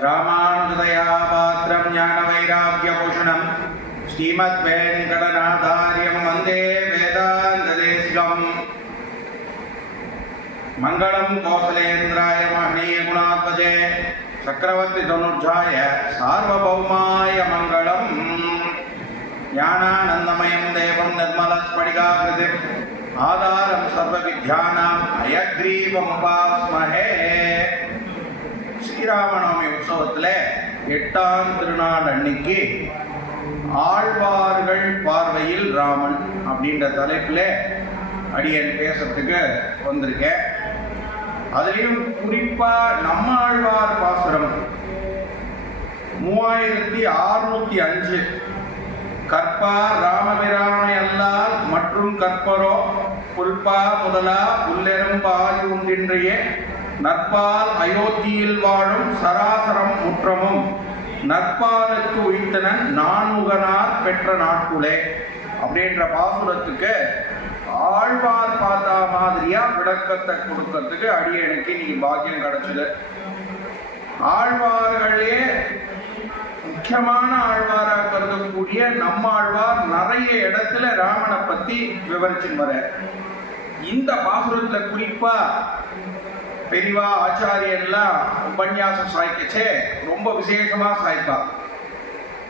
ராமானுஜதயா பாத்திரம் ஞான வைராக்கியபூஷணம் ஸ்ரீமத்வேங்கடநாதாரியம் வந்தே வேதாந்ததேசிகம். மங்களம் கோசலேந்திராய மஹனீய குணாத்மஜே சக்கரவர்த்தி தனுஜாய சார்வபௌமாய மங்களம். ஞானானந்தமயம் தேவம் நிர்மலஸ்படிகாகிருதிம் ஆதாரம் சர்வவித்யானாம் அயக்ரீவமுபாஸ்மஹே. ஸ்ரீராமநவமி உற்சவத்தில் 8ஆம் திருநாள் அன்னைக்கு ஆழ்வார்கள் பார்வையில் ராமன் அப்படின்ற தலைப்பில் அடியன் பேசுறதுக்கு வந்திருக்கேன். அதுலேயும் குறிப்பாக நம்ம ஆழ்வார் பாசுரம் 3605 கற்பார் ராமபிரானை அல்லால் மற்றும் கற்பரோ புல்பா முதலா புல்லெரும்பாதி உண்டின்றைய நற்பால் அயோத்தியில் வாழும் சராசரம் முற்றமும் நற்பாலுக்கு உயிர்த்தனன் நான்முகனார் பெற்ற நாட்குளே அப்படின்ற பாசுரத்துக்கு ஆழ்வார் பார்த்தா மாதிரியா விளக்கத்தை கொடுக்கறதுக்கு அடியனுக்கு இன்னைக்கு பாக்கியம் கிடைச்சது. ஆழ்வார்களே முக்கியமான ஆழ்வாராக கருதக்கூடிய நம்ம ஆழ்வார் நிறைய இடத்துல ராமனை பத்தி விவரிச்சுன்னு வர. இந்த பாசுரத்துல குறிப்பா பெரியவா ஆச்சாரியெல்லாம் உபன்யாசம் சாய்க்கச்சே ரொம்ப விசேஷமா சாய்ப்பா.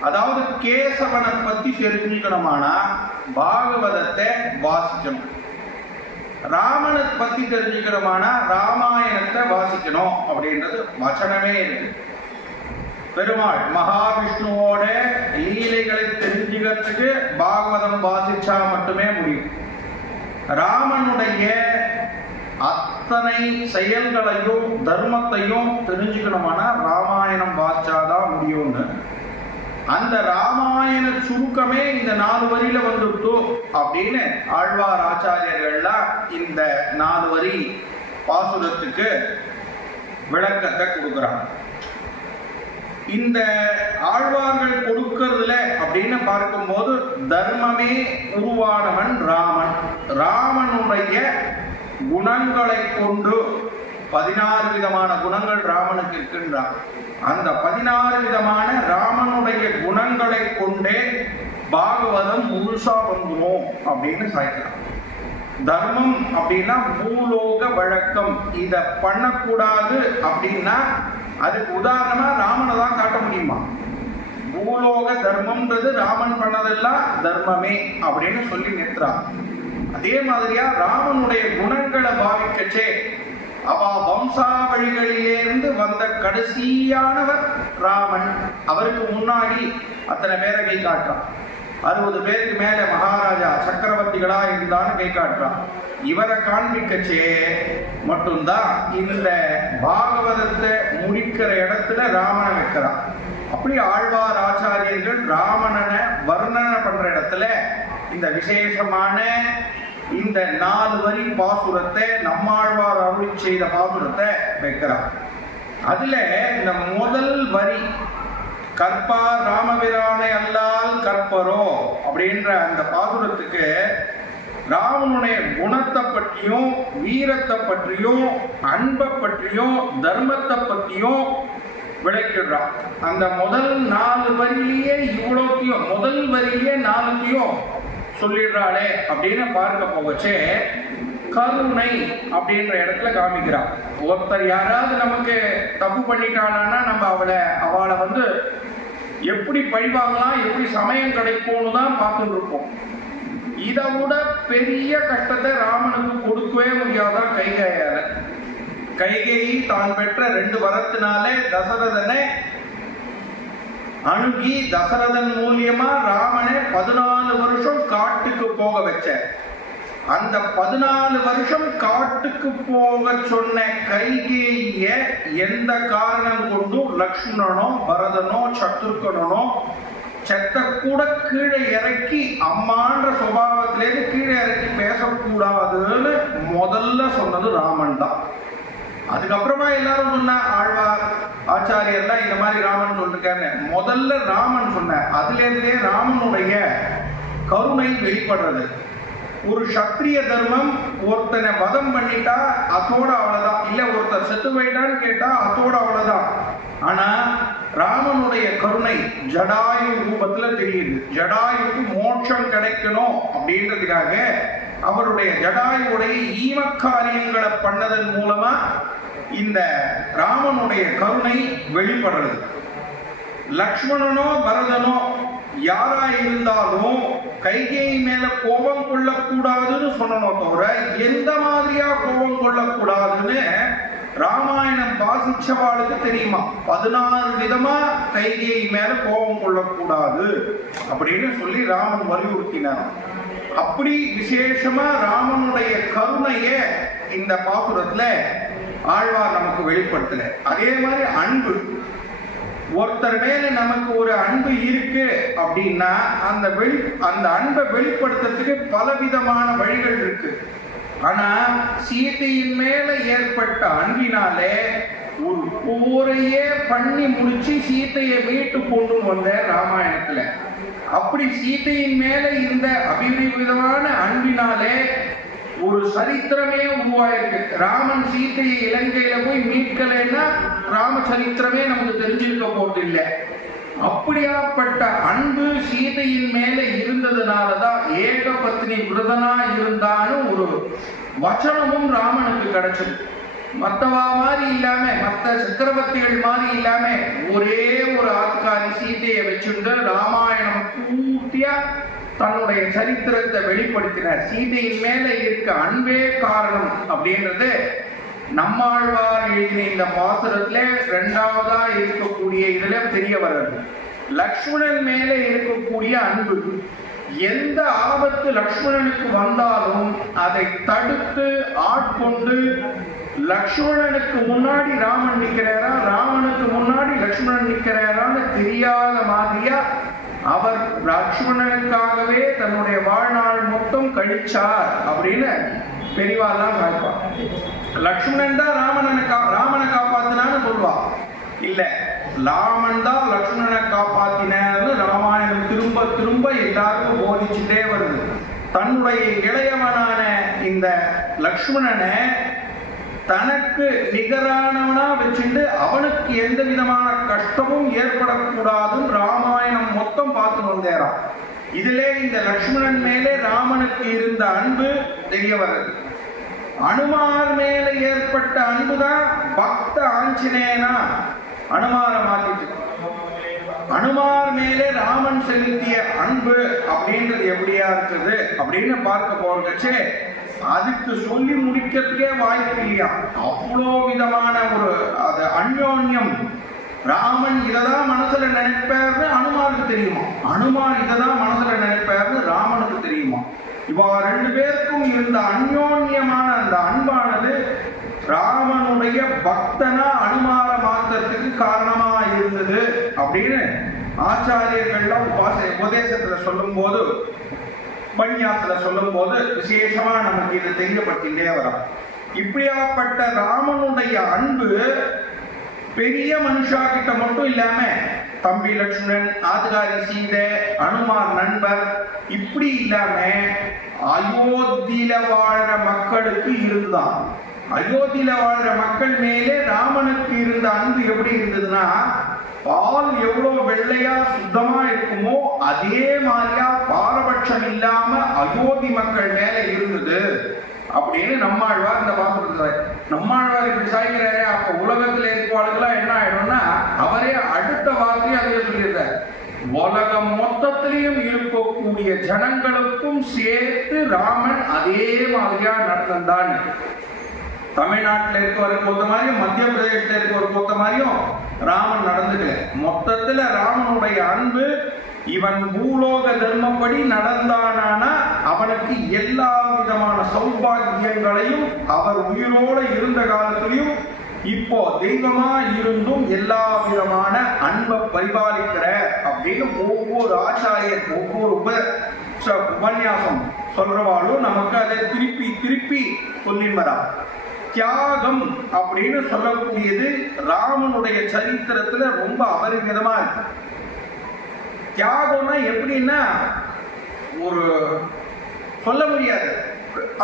அதாவது கேசவனை பத்தி தெரிஞ்சுக்கணுமானா பாகவதத்தை வாசிக்கணும், ராமனை பத்தி தெரிஞ்சுக்கணுமானா ராமாயணத்தை வாசிக்கணும் அப்படின்றது வச்சனமே இருக்கு. பெருமாள் மகாவிஷ்ணுவோட லீலைகளை தெரிஞ்சுக்கிறதுக்கு பாகவதம் வாசிச்சா மட்டுமே முடியும். ராமனுடைய அத்தனை செயல்களையும் தர்மத்தையும் தெரிஞ்சுக்கணுமானா ராமாயணம் வாசிச்சாதான் முடியும்னு அந்த ராமாயண சுருக்கமே இந்த 4 வரியில வந்துட்டு அப்படின்னு ஆழ்வார் ஆச்சாரியர்கள்லாம் இந்த 4 வரி பாசுரத்துக்கு விளக்கத்தை கொடுக்குறாங்க. இந்த ஆழ்வார்கள் கொடுக்கறதுல அப்படின்னு பார்க்கும்போது தர்மமே உருவானவன் ராமன். ராமனுடைய குணங்களை கொண்டு 16 விதமான குணங்கள் ராமனுக்கு இருக்கின்றான். அந்த 16 விதமான ராமனுடைய குணங்களை கொண்டே பாகவதம் முழுசா வந்துடும் அப்படின்னு சாய்க்கிறான். தர்மம் அப்படின்னா பூலோக வழக்கம், இத பண்ணக்கூடாது அப்படின்னா அதுக்கு உதாரணமா ராமனை தான் காட்ட முடியுமா? பூலோக தர்மம்ன்றது ராமன் பண்ணதெல்லாம் தர்மமே அப்படின்னு சொல்லி நிறுத்துறான். அதே மாதிரியா ராமனுடைய குணங்களை பாவிக்கச்சே அவ வம்சாவழிகளிலிருந்து வந்த கடைசியானவர் ராமன். அவருக்கு முன்னாடி அத்தனை பேரை கை காட்டுறான். 60 பேருக்கு மேல மகாராஜா சக்கரவர்த்திகளா இருந்தான்னு கை காட்டுறான். இவரை காண்பிக்கச்சே மட்டும்தான் இந்த பாகவதத்தை முடிக்கிற இடத்துல ராமனை வைக்கிறான். அப்படி ஆழ்வார் ஆச்சாரியர்கள் ராமனை வர்ணனை பண்ற இடத்துல இந்த விசேஷமான இந்த 4 வரி பாசுரத்தை நம்மாழ்வார் அருளி செய்த பாசுரத்தை வைக்கிறார். அதுல இந்த முதல் வரி கற்பார் ராமபிரானை அல்லால் கற்பரோ அப்படின்ற அந்த பாசுரத்துக்கு ராமனுடைய குணத்தை பற்றியும் வீரத்தை பற்றியும் அன்பை பற்றியும் தர்மத்தை பற்றியும் விளக்கிடுறான். அந்த முதல் 4 வரியிலேயே இவ்வளோத்தையும் முதல் வரியிலேயே 4த்தையும் சொல்லிடுறாளே அப்படின்னு பார்க்க போகச்சே கருணை அப்படின்ற இடத்துல காமிக்கிறான். ஒருத்தர் யாராவது நமக்கு தப்பு பண்ணிட்டானா நம்ம அவளை வந்து எப்படி பழிவாங்கலாம், எப்படி சமயம் கிடைக்கும்னு தான் பார்த்துட்டு இருப்போம். இதை விட பெரிய கஷ்டத்தை ராமனுக்கு கொடுக்கவே முடியாதான் கைகேயால. கைகேயி தான் பெற்ற 2 வரத்தினாலே தசரதனை அணுகி தசரதன் மூலியமா ராமனை 14 வருஷம் காட்டுக்கு போக வச்ச. அந்த 14 வருஷம் காட்டுக்கு போக சொன்ன கைகேயிய எந்த காரணம் கொண்டும் லக்ஷ்மணனோ பரதனோ சத்ருக்கனோ செத்த கூட கீழே இறக்கி அம்மான்ற சுபாவத்திலேருந்து கீழே இறக்கி பேசக்கூடாதுன்னு முதல்ல சொன்னது ராமன் தான். அதுக்கப்புறமா எல்லாரும் சொன்ன ஆழ்வார் ஆச்சாரியர்லாம் இந்த மாதிரி ராமன் சொல்லிருக்காரு. முதல்ல ராமன் சொன்ன அதுல இருந்தே ராமனுடைய கருணை வெளிப்படுறது. ஒரு சத்திரிய தர்மம் ஒருத்தனை வதம் பண்ணிட்டா அதோட அவ்வளவுதான், இல்ல ஒருத்தர் செத்து போயிட்டான்னு கேட்டா அதோட அவ்வளவுதான். ஆனா கருணை ஜடாயு ரூபத்துல தெரியுது. ஜடாயுக்கு மோட்சம் கிடைக்கணும் அப்படின்றதுக்காக அவருடைய ஜடாயுடைய ஈமக்காரியங்களை பண்ணதன் மூலமா இந்த ராமனுடைய கருணை வெளிப்படுறது. லக்ஷ்மணனோ பரதனோ யாரா இருந்தாலும் கைகேயி மேல கோபம் கொள்ளக்கூடாதுன்னு சொன்னோம் தவிர எந்த மாதிரியா கோபம் கொள்ளக்கூடாதுன்னு ராமாயணம் வாசிச்சவாளுக்கு தெரியுமா. 16 விதமா கைகேயி மேல கோபம் கொள்ளக்கூடாது அப்படின்னு சொல்லி ராமன் வலியுறுத்தினார். அப்படி விசேஷமா ராமனுடைய கருணைய இந்த பாசுரத்துல ஆழ்வார் நமக்கு வெளிப்படுத்தல. அதே மாதிரி அன்பு, ஒருத்தர் மேல நமக்கு ஒரு அன்பு இருக்கு அப்படின்னா அந்த அன்பை வெளிப்படுத்துறதுக்கு பலவிதமான வழிகள் இருக்கு. ஆனா சீதையின் மேல ஏற்பட்ட அன்பினாலே ஒரு போரையே பண்ணி முடிச்சு சீதையை மீட்டு கொண்டு வந்த ராமாயணத்துல. அப்படி சீதையின் மேல இந்த அபிவிதமான அன்பினாலே ஒரு சரித்திரமே உருவாயிருக்கு. ராமன் சீதையை இலங்கையில போய் மீட்கலைன்னா ராமச்சரித்திரமே நமக்கு தெரிஞ்சிருக்க போறது இல்லை. அப்படியாப்பட்ட அன்பு சீதையின் மேல இருந்ததுனாலதான் ஏக பத்னி விரதனா இருந்தான்னு ஒரு வச்சனமும் ராமனுக்கு கிடைச்சது. மற்றவா மாதிரி இல்லாம, மற்ற சக்கரவர்த்திகள் மாதிரி இல்லாம ஒரே ஒரு ஆத்காரி சீதையை வச்சுட்டு ராமாயணம் பூர்த்தியா தன்னுடைய சரித்திரத்தை வெளிப்படுத்தினார். சீதையின் மேல இருக்க அன்பே காரணம் அப்படின்றது நம்மாழ்வார் எழுதின இந்த பாசுரத்துல 2வதா இருக்கக்கூடிய இதுல தெரிய வருது. லக்ஷ்மணன் மேல இருக்கக்கூடிய அன்பு, எந்த ஆபத்து லக்ஷ்மணனுக்கு வந்தாலும் அதை தடுத்து ஆட்கொண்டு லக்ஷ்மணனுக்கு முன்னாடி ராமன் நிற்கிறாரா, ராமனுக்கு முன்னாடி லக்ஷ்மணன் நிற்கிறாரான்னு தெரியாத மாதிரியா அவர் லக்ஷ்மணனுக்காகவே தன்னுடைய வாழ்நாள் மொத்தம் கழிச்சார் அப்படின்னு பெரியவாள்லாம் காப்பார். லக்ஷ்மணன் தான் ராமனை காப்பாத்தினான்னு சொல்வா. இல்ல, ராமன் தான் லக்ஷ்மணனை காப்பாத்தினு ராமாயணம் திரும்ப திரும்ப எல்லாருக்கும் போதிச்சுட்டே வருது. தன்னுடைய இளையவனான இந்த லக்ஷ்மணனை தனக்கு நிகரானவனா வச்சுட்டு அவனுக்கு எந்த விதமான கஷ்டமும் ஏற்படக்கூடாதுன்னு ராமாயணம் மொத்தம் பார்த்து வந்தேறான். இதிலே இந்த லக்ஷ்மணன் மேலே ராமனுக்கு இருந்த அன்பு தெரிய வருது. அனுமார் மேல ஏற்பட்ட அன்புதான் பக்த ஆஞ்சநேயனா அனுமார மாத்திட்டு. அனுமார் மேலே ராமன் செலுத்திய அன்பு அப்படின்றது எப்படியா இருக்குது அப்படின்னு பார்க்க போறச்சே அதுக்கு சொல்லி முடிக்கிறதுக்கே வாய்ப்பு இல்லையா. அவ்வளோ விதமான ஒரு அது அந்யோன்யம். ராமன் இததான் மனசுல நினைப்பார்னு அனுமாருக்கு தெரியுமா, அனுமார் இததான் மனசுல நினைப்பார்னு ராமனுக்கு தெரியுமா. இவா 2 பேருக்கும் இருந்த அந்யோன்யமான அந்த அன்பானது ராமனுடைய பக்தனா அனுமார மாத்திரத்துக்கு காரணமா இருந்தது அப்படின்னு ஆச்சாரியர்கள்லாம் உபதேசத்துல சொல்லும் போது, உபன்யாசத்துல சொல்லும் போது விசேஷமா நமக்கு இது தெரியப்பட்டுட்டே வரும். இப்படியாப்பட்ட ராமனுடைய அன்பு பெரிய மனுஷா கிட்ட மட்டும் இல்லாம தம்பி லட்சுமணன், ஆதிகாரி சீதை, அனுமார் நண்பர் இப்படி இல்லாம அயோத்தியில வாழ்ற மக்களுக்கு இருந்தான். அயோத்தியில வாழ்ற மக்கள் மேலே ராமனுக்கு இருந்த அன்பு எப்படி இருந்ததுன்னா, பால் எவ்வளவு வெள்ளையா சுத்தமா இருக்குமோ அதே மாதிரியா பாரபட்சம் இல்லாம அயோத்தி மக்கள் மேல இருந்தது அப்படின்னு நம்மாழ்வார் இந்த பாசுரத்துல. நம்மாழ்வார் இப்படி சாய்க்கிறாரு. அப்ப உலகத்துல இருப்பவர்களுக்கெல்லாம் என்ன ஆயிடும்னா அவரே அடுத்த வார்த்தையை அதே சொல்லியிருக்காரு. உலகம் மொத்தத்திலையும் இருக்கக்கூடிய ஜனங்களுக்கும் சேர்த்து ராமன் அதே மாதிரியா நடந்தான். தமிழ்நாட்டில் இருக்கவருக்கு ஒத்த மாதிரியும் மத்திய பிரதேசத்தில் இருக்கவருக்கு ஒத்த மாதிரியும் ராமன் நடந்துக்கல. மொத்தத்துல ராமனுடைய அன்பு, இவன் பூலோக தர்மப்படி நடந்தானா அவனுக்கு எல்லா விதமான சௌபாகியங்களையும் அவர் உயிரோட இருந்த காலத்திலையும் இப்போ தெய்வமா இருந்தும் எல்லா விதமான அன்பை பரிபாலிக்கிற அப்படின்னு ஒவ்வொரு ஆச்சாரியர் ஒவ்வொரு உபன்யாசம் சொல்றவாளும் நமக்கு அதை திருப்பி திருப்பி சொல்லிமரா. தியாகம் அப்படின்னு சொல்லக்கூடியது ராமனுடைய சரித்திரத்துல ரொம்ப அபரிமிதமா இருக்கு. தியாகம்னா எப்படின்னா ஒரு சொல்ல முடியாது,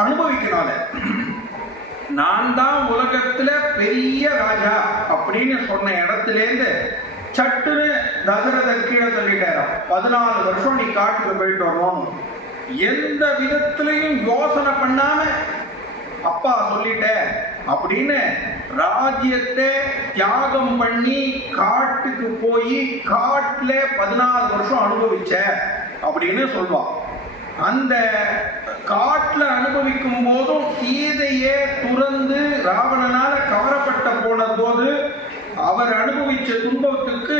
அனுபவிக்கனால. நான் தான் உலகத்துல பெரிய ராஜா அப்படின்னு சொன்ன இடத்துல இருந்து சட்டுன்னு தசரதர் கீழே தள்ளிட்டாராம். 14 வருஷம் நீ காட்டுக்கு போயிட்டு வரணும். எந்த விதத்திலையும் யோசனை பண்ணாம அப்பா சொல்லிட்ட அப்படின்னு ராஜ்யத்தை தியாகம் பண்ணி காட்டுக்கு போய் காட்டுல 14 வருஷம் அனுபவிச்ச அப்படின்னு சொல்வான். அந்த காட்டுல அனுபவிக்கும் போதும் சீதையே துறந்து ராவணனால கவரப்பட்ட போன போது அவர் அனுபவிச்ச துன்பத்துக்கு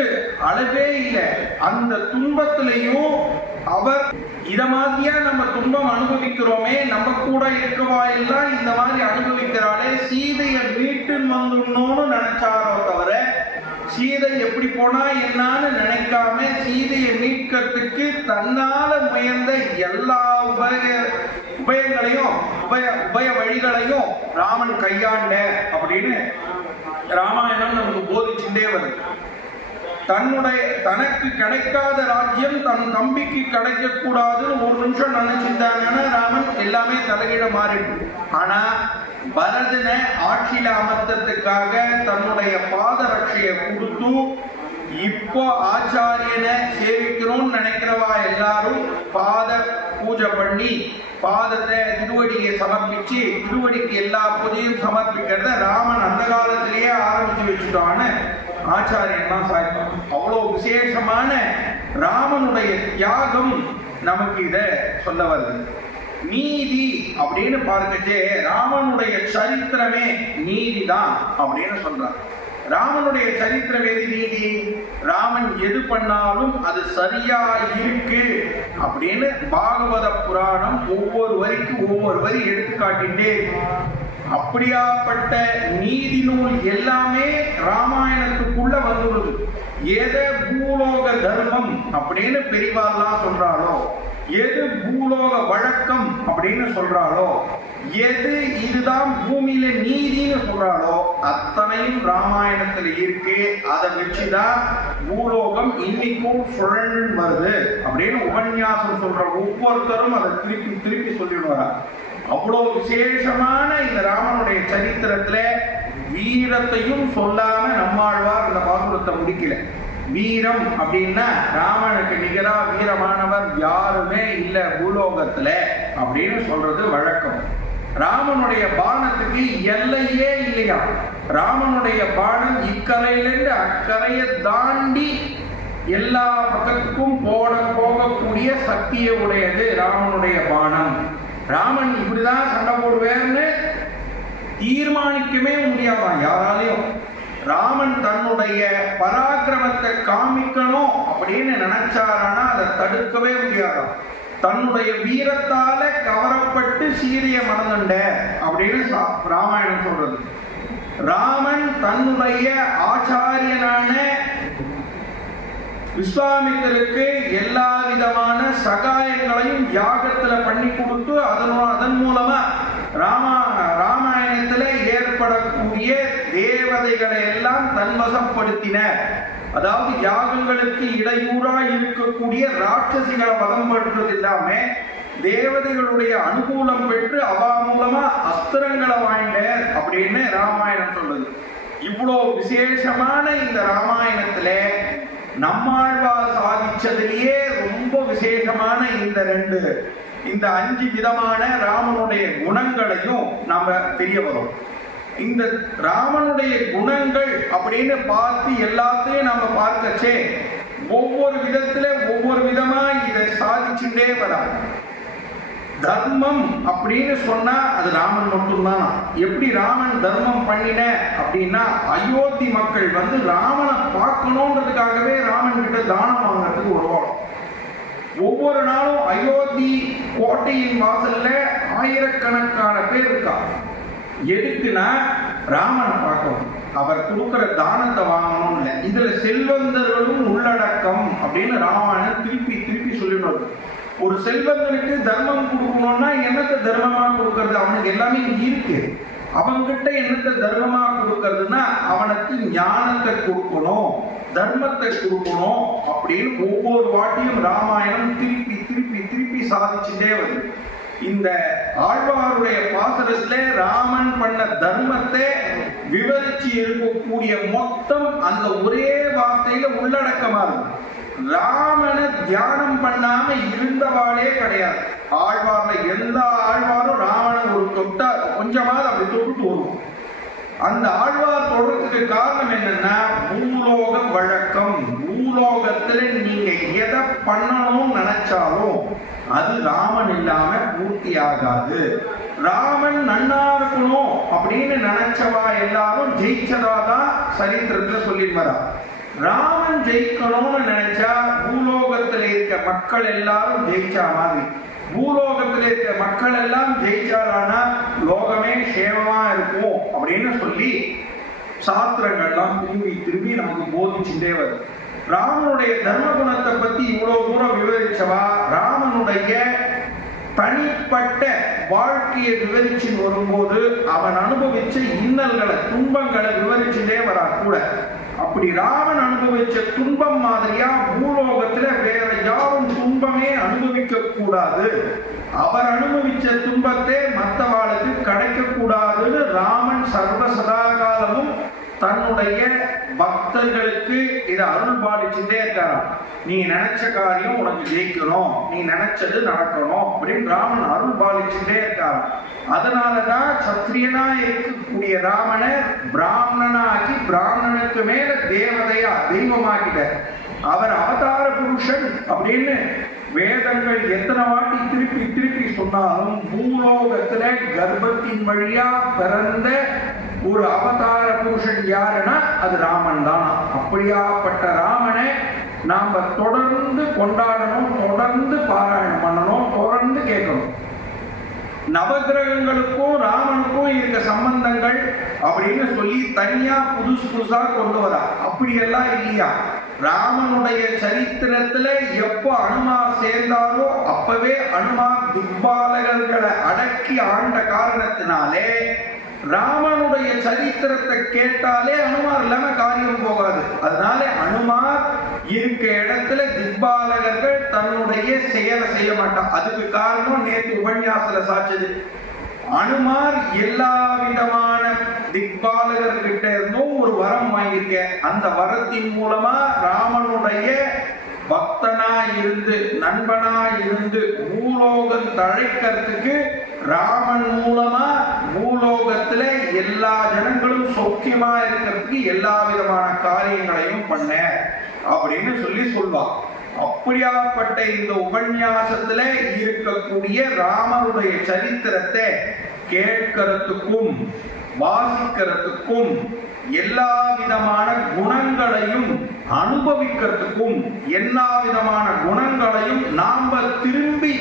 அளவே இல்லை. அந்த துன்பத்திலையும் அவர் இத மாதிரியா நம்ம துன்பம் அனுபவிக்கிறோமே, நம்ம கூட இருக்கவா எல்லாம் இந்த மாதிரி அனுபவிக்கிறாளே, சீதையை மீட்டு வந்துடணும்னு நினைச்சாரோ தவிர சீதை எப்படி போனா என்னான்னு நினைக்காம சீதையை மீட்கிறதுக்கு தன்னால முயன்ற எல்லா உபய வழிகளையும் ராமன் கையாண்ட அப்படின்னு ராமாயணம் நமக்கு போதிச்சுட்டே வருது. தனக்கு கிடைக்காத ராஜ்யம் தன் தம்பிக்கு கிடைக்க கூடாதுன்னு ஒரு நிமிஷம் நினைச்சிருந்தாங்கன்னா ராமன் எல்லாமே தலைகீழ மாறிடும். ஆனா பரதனை ஆட்சியில அமர்த்தத்துக்காக தன்னுடைய பாத ரட்சையை கொடுத்து இப்போ ஆச்சாரியனை சேவிக்கணும்னு நினைக்கிறவா எல்லாரும் பாத பூஜை பண்ணி பாதத்தை திருவடியை சமர்ப்பிச்சு திருவடிக்கு எல்லா பூஜையும் சமர்ப்பிக்கிறத ராமன் அந்த காலத்திலேயே ஆரம்பிச்சு வச்சுட்டான்னு ஆச்சாரியன் தான் சாய்ப்பான். அவ்வளவு விசேஷமான ராமனுடைய தியாகம் நமக்கு இத சொல்ல வருது. நீதி அப்படின்னு பார்த்துட்டே ராமனுடைய சரித்திரமே நீதி தான் அப்படின்னு சொல்றார். ராமனுடைய சரித்திரம் எது நீதி? ராமன் எது பண்ணாலும் அது சரியா இருக்கு அப்படின்னு பாகவத புராணம் ஒவ்வொரு வரி எடுத்துக்காட்டிட்டே. அப்படியாப்பட்ட நீதி நூல் எல்லாமே ராமாயணத்துக்குள்ள வந்துள்ளது. எதை பூலோக தர்மம் அப்படின்னு பெரியவாள்லாம் சொல்றாளோ, எது பூலோக வழக்கம் அப்படின்னு சொல்றாளோ, எது இதுதான் பூமியில நீதினு சொல்றாளோ அத்தனையும் ராமாயணத்துல இருக்கு. அதை வச்சுதான் பூலோகம் இன்னைக்கும் சுழன்று வருது அப்படின்னு உபன்யாசம் சொல்ற ஒவ்வொருத்தரும் அதை திருப்பி திருப்பி சொல்லிடுவாரா. அவ்வளவு விசேஷமான இந்த ராமனுடைய சரித்திரத்துல வீரத்தையும் சொல்லாம நம்மாழ்வார் இந்த பாசுரத்தை முடிக்கல. வீரம் அப்படின்னா ராமனுக்கு நிகரா வீரமானவர் யாருமே இல்ல பூலோகத்துல அப்படின்னு சொல்றது வழக்கம். ராமனுடைய பானத்துக்கு எல்லையே இல்லையா. ராமனுடைய பானம் இக்கரையிலிருந்து அக்கறையை தாண்டி எல்லா பக்கத்துக்கும் போகக்கூடிய சக்தியை உடையது ராமனுடைய பானம். ராமன் இப்படிதான் சண்டை போடுவேன்னு தீர்மானிக்கவே முடியாதான் யாராலையும். ராமன் தன்னுடைய பராக்கிரமத்தை காமிக்கணும் அப்படின்னு நினைச்சாரானா அதை தடுக்கவே முடியாதான். தன்னுடைய வீரத்தால கவரப்பட்டு சீதையை மறந்துண்ட அப்படின்னு ராமாயணம் சொல்றது. ராமன் தன்னுடைய ஆச்சாரியனான விஸ்வாமித்திரருக்கு எல்லா விதமான சகாயங்களையும் யாகத்துல பண்ணி கொடுத்து அதன் மூலமா ராமாயணத்துல ஏற்படக்கூடிய தேவதைகளை எல்லாம் தன்வசப்படுத்தினர். அதாவது யாகங்களுக்கு இடையூறா இருக்கக்கூடிய ராட்சசிகளை வதம் படுறது இல்லாம தேவதைகளுடைய அனுகூலம் பெற்று அவா மூலமா அஸ்திரங்களை வாய்ந்தார் அப்படின்னு ராமாயணம் சொல்லுது. இவ்வளவு விசேஷமான இந்த ராமாயணத்துல நம்மாழ்வார் சாதிச்சதிலேயே ரொம்ப விசேஷமான இந்த 5 விதமான ராமனுடைய குணங்களையும் நாம தெரிய வரும். இந்த ராமனுடைய குணங்கள் அப்படின்னு பார்த்து எல்லாத்தையும் நம்ம பார்க்கச்சே ஒவ்வொரு விதத்துல ஒவ்வொரு விதமா இதை சாதிச்சுட்டே வராங்க. தர்மம் அப்படின்னு சொன்னா அது ராமன் மட்டும்தான். எப்படி ராமன் தர்மம் பண்ணின அப்படின்னா அயோத்தி மக்கள் ராமனை பார்க்கணுன்றதுக்காகவே ராமன் கிட்ட தானம் வாங்கிறதுக்கு வருவாங்க. ஒவ்வொரு நாளும் அயோத்தி கோட்டையின் வாசல்ல ஆயிரக்கணக்கான பேர் இருக்காங்க. எதுக்குன்னா ராமனை பார்க்கணும், அவர் கொடுக்கிற தானத்தை வாங்கணும். இல்லை, இதுல செல்வந்தர்களும் உள்ளடக்கம் அப்படின்னு ராமாயணம் திருப்பி திருப்பி சொல்லிடுறது. ஒரு செல்வந்தனுக்கு தர்மம் கொடுக்கணும்னா என்னத்தை தர்மமா கொடுக்கறது? அவனுக்கு எல்லாமே இருக்கு. அவன்கிட்ட என்னத்தை தர்மமா கொடுக்கறதுன்னா அவனுக்கு ஞானத்தை கொடுக்கணும், தர்மத்தை கொடுக்கணும் அப்படின்னு ஒவ்வொரு வாட்டியும் ராமாயணம் திருப்பி திருப்பி திருப்பி சாதிச்சுட்டே வருது. இந்த ஆழ்வாருடைய பாசுரத்துல ராமன் பண்ண தர்மத்தை விவரிச்சு இருக்கக்கூடிய மொத்தம் அந்த ஒரே வார்த்தையில உள்ளடக்கமா இருக்கும். ராமனை தியானம் பண்ணாம இருந்தவாளே கிடையாது. ஆழ்வார்ல எல்லா ஆழ்வாரும் ராமனை ஒரு தொட்டா கொஞ்சமாவது அப்படி தொட்டு வருவோம். அந்த ஆழ்வார் தொடர்றதுக்கு காரணம் என்னன்னா பூலோக வழக்கம். பூலோகத்துல நீங்க எதை பண்ணணும் நினைச்சாலும் அது ராமன் இல்லாம பூர்த்தி ஆகாது. ராமன் நன்னா இருக்கணும் அப்படின்னு நினைச்சவா எல்லாரும் ஜெயிச்சதாதான் சரித்திரத்துல சொல்லிட்டு ராமன் ஜெயிக்கணும்னு நினைச்சா பூலோகத்துல இருக்க மக்கள் எல்லாரும் ஜெயிச்சா மாதிரி. பூலோகத்தில் இருக்க மக்கள் எல்லாம் ஜெயிச்சாரானா லோகமே சேமமா இருக்கும் அப்படின்னு சொல்லி சாஸ்திரங்கள்லாம் திரும்பி திரும்பி நமக்கு போதிச்சுட்டே வருது. ராமனுடைய தர்ம குணத்தை பத்தி இவ்வளவு தூரம் விவரிச்சவா ராமனுடைய தனிப்பட்ட வாழ்க்கையை விவரிச்சு வரும்போது அவன் அனுபவிச்ச இன்னல்களை துன்பங்களை விவரிச்சுட்டே வரா கூட. அப்படி ராமன் அனுபவிச்ச துன்பம் மாதிரியா பூலோகத்துல வேற யாரும் துன்பமே அனுபவிக்க கூடாது, அவர் அனுபவிச்ச துன்பத்தை மற்றவாளுக்கு கிடைக்க கூடாதுன்னு ராமன் சர்வ சதாகாலமும் தன்னுடைய பக்தர்களுக்கு இதை அருள் பாலிச்சுட்டே இருக்காராம். நீ நினைச்ச காரியம் உனக்கு ஜெயிக்கணும், நீ நினைச்சது நடக்கணும் அப்படின்னு ராமன் அருள் பாலிச்சுட்டே இருக்காராம். அதனாலதான் சத்திரியனா இருக்கக்கூடிய ராமனை பிராமணனாக்கி பிராமணனுக்கு மேல தேவதையா தெய்வமாக்கிட்டார். அவர் அவதார புருஷன் அப்படின்னு வேதங்கள் எத்தனை வாட்டி திருப்பி திருப்பி சொன்னாலும் பூலோகத்துல கர்ப்பத்தின் வழியா பிறந்த ஒரு அவதார புருஷன் யாருன்னா அது ராமன் தான். அப்படியாப்பட்ட ராமனை நாம தொடர்ந்து கொண்டாடணும், தொடர்ந்து பாராயணம் பண்ணணும், தொடர்ந்து கேட்கணும். நவகிரகங்களுக்கும் ராமனுக்கும் இருக்க சம்பந்தங்கள் அப்படின்னு சொல்லி தனியா புதுசா கொண்டு வரா. அப்படியெல்லாம் இல்லையா. ராமனுடைய சரித்திரத்துல எப்போ அனுமார் சேர்ந்தாரோ அப்பவே அனுமார் திக்பாலகர்களை அடக்கி ஆண்ட காரணத்தினாலே ராமனுடைய சரித்திரத்தை கேட்டாலே அனுமார் இல்லாம காரியம் போகாது. அதனால அனுமார் இருக்க இடத்துல திக்பாலகர்கள் தன்னுடைய செயலை செய்ய மாட்டான். அதுக்கு காரணம் நேற்று உபன்யாசத்துல சாட்சது. அனுமார் எல்லா விதமான திக்பாலகர்கிட்ட இருந்தும் ஒரு வரம் வாங்கியிருக்க. அந்த வரத்தின் மூலமா ராமனுடைய பக்தனா இருந்து நண்பனா இருந்து பூலோகம் தழைக்கிறதுக்கு ராமன் மூலமா பூலோகத்துல எல்லா ஜனங்களும் சௌக்கியமா இருக்கிறதுக்கு எல்லா விதமான காரியங்களையும் பண்ண அப்படின்னு சொல்லி சொல்வான். அப்படியாப்பட்ட இந்த உபன்யாசத்துல இருக்கக்கூடிய ராமனுடைய சரித்திரத்தை கேட்கறதுக்கும் வாசிக்கிறதுக்கும் எல்லா விதமான குணங்களையும் அனுபவிக்கிறதுக்கும் எல்லா விதமான குணங்களையும் நாம திரும்பி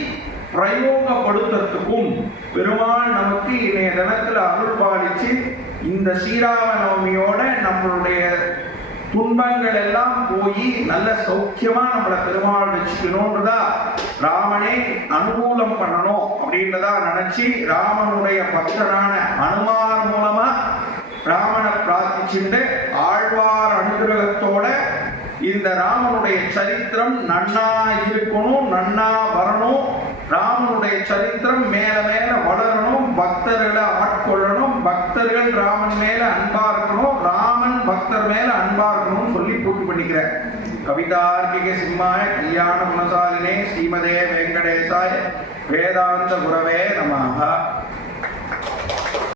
பிரயோகப்படுத்துறதுக்கும் பெருமாள் நமக்கு இன்றைய தினத்துல அருள் பாலிச்சு இந்த ஸ்ரீராம நவமியோட நம்மளுடைய துன்பங்கள் எல்லாம் போய் நல்ல சௌக்கியமா நம்மளை பெருமாள் வச்சுக்கணும்ன்றதா ராமனே அனுகூலம் பண்ணணும் அப்படின்றதா நினைச்சு ராமனுடைய பக்தனான அனுமார் மூலமா ராமனை பிரார்த்திச்சுட்டு ஆழ்வார் அனுகிரகத்தோட இந்த ராமனுடைய சரித்திரம் நன்னா இருக்கணும், நன்னா வரணும், ராமனுடைய சரித்திரம் மேல மேல வளரணும், பக்தர்களை ஆட்கொள்ளணும், பக்தர்கள் ராமன் மேல அன்பா இருக்கணும், ராமன் பக்தர் மேல அன்பா இருக்கணும்னு சொல்லி பூர்த்தி பண்ணிக்கிறேன். கவிதார்க்கிக சிம்மாய கல்யாண குணசாலினே ஸ்ரீமதே வெங்கடேசாய வேதாந்த குரவே நமஹ.